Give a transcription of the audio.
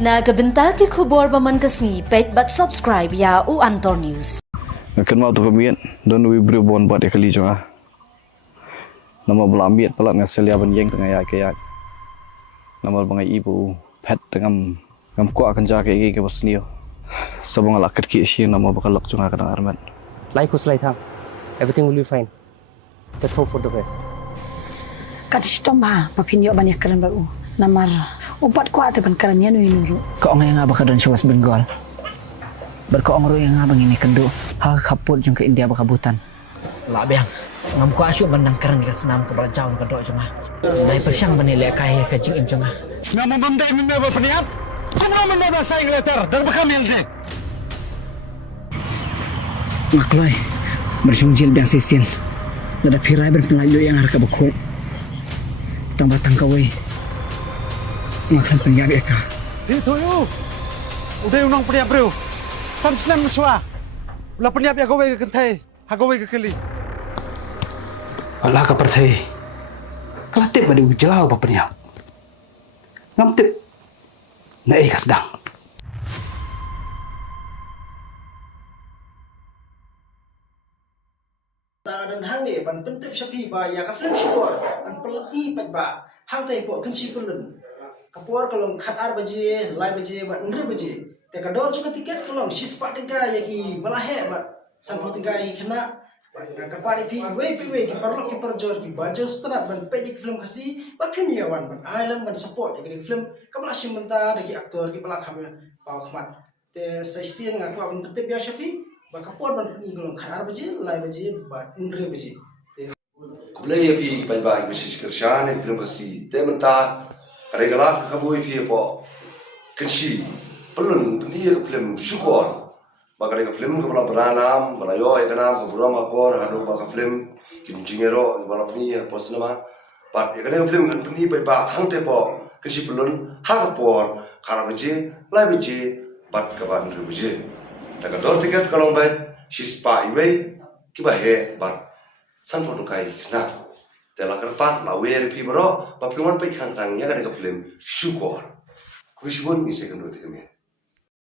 Nagabenta ke kubor baman kasni pet but subscribe ya u Antor News. Kan mau tu kamian don we bri bon bat kali jonga. Nama belamiat pelat ngaselia ban yeng tengah ya kayak. Nama bangai ibu pet tengam ngam ko akan jaga ke basnio. Sabang alak ki shi nama bakal lak jonga kadang arman. Like us like that. Everything will be fine. Just hope for the best. Kat sitomba papinyo banyak karan baru. Namar upat ko ate ban karannya nuru. Kau orang yang abah kadon syawas Bengal. Berkau orang yang abang ini kendo. Ha kaput jung ke India bakabutan. Lah bang, ngam ko asyuk bandang karan ke senam ke balajau ke dok jema. Dai persiang banile kai ke jing im jema. Ngam memandai mimba berpeniap. Kau mau membawa saya letter dan bekam yang dek. Makloi. Bersung jil bang sisin. Nada pirai berpelayu yang harga bekul. Tang batang kawai. Makan penjara eka. Itu yo. Udah unang peniap bro. Sansnan mesua. Ulah peniap ya gawe ke kentai. Ha gawe ke keli. Allah ka perthai. Kelatip badu jelau apa peniap. Ngam tip. Na eka sedang. Dan hang ni ban pentip syapi ba ya ka film syukur an pelai pat ba hang tai po kunci pelun kapor kalong khat ar baje lai baje ba ndre baje te ka dor chuka tiket kalong shispa tingka ya ki bala he ba sampo tingka i khna ba na ka pani pi we ki parlok ki parjor ki bajo strat ban pe ki film khasi ba film ya wan ban island ban support ki film ka bala shimanta de ki aktor ki bala kham pa khmat te saisian ngaku ban pentip ya syapi baka por ban ni golong kharar baje lai baje ba indre baje kulay pi pai bai bisis kershan ek film kasi tementa regala ka boy pi po kenshi pelun ni film syukur baka rega film ka bala beranam bala yo ekanam ka buram akor hadu baka film kinjingero bala pni po cinema pat ekane film kan pni pai ba hang te po kenshi pelun ha por khara baje lai baje bat ka ban ru baje daga dor tiket kalong bet shispa iwe kiba he bat san photo kai na tela karpat la wer pi bro pa pluman pe khang tang ya ga film syukur kushibun ni second rote kami